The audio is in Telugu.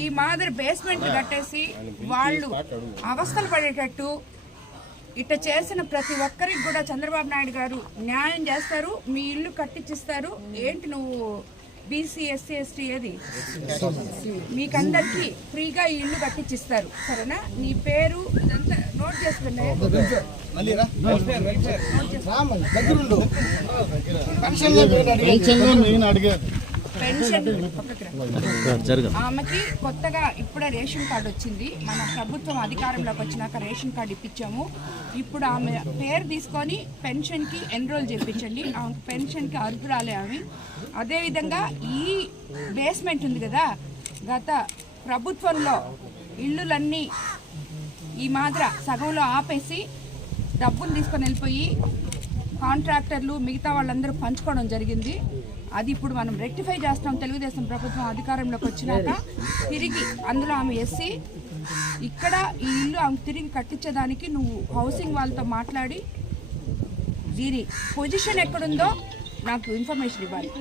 ఈ మాదిరి బేస్మెంట్ కట్టేసి వాళ్ళు అవస్థలు పడేటట్టు ఇట్లా చేసిన ప్రతి ఒక్కరికి కూడా చంద్రబాబు నాయుడు గారు న్యాయం చేస్తారు, మీ ఇల్లు కట్టించిస్తారు. ఏంటి నువ్వు బీసీ ఎస్సీ ఎస్టీ ఏది మీకందరికి ఫ్రీగా ఈ ఇల్లు కట్టించిస్తారు, సరేనా? నీ పేరు ఇదంతా నోట్ చేసుకున్నా. పెన్షన్ ఆమెకి కొత్తగా ఇప్పుడే రేషన్ కార్డు వచ్చింది. మన ప్రభుత్వం అధికారంలోకి వచ్చినాక రేషన్ కార్డు ఇప్పించాము. ఇప్పుడు ఆమె పేరు తీసుకొని పెన్షన్కి ఎన్రోల్ చేయించండి. ఆమె పెన్షన్కి అర్హురాలే ఆమె. అదేవిధంగా ఈ బేస్మెంట్ ఉంది కదా, గత ప్రభుత్వంలో ఇల్లులన్నీ ఈ మాదిర సగంలో ఆపేసి డబ్బులు తీసుకొని వెళ్ళిపోయి కాంట్రాక్టర్లు మిగతా వాళ్ళందరూ పంచుకోవడం జరిగింది. అది ఇప్పుడు మనం రెక్టిఫై చేస్తాం. తెలుగుదేశం ప్రభుత్వం అధికారంలోకి వచ్చినాక తిరిగి అందులో ఆమె ఎస్సీ ఇక్కడ ఈ ఇల్లు ఆమె తిరిగి కట్టించేదానికి నువ్వు హౌసింగ్ వాళ్ళతో మాట్లాడి దీని పొజిషన్ ఎక్కడుందో నాకు ఇన్ఫర్మేషన్ ఇవ్వాలి.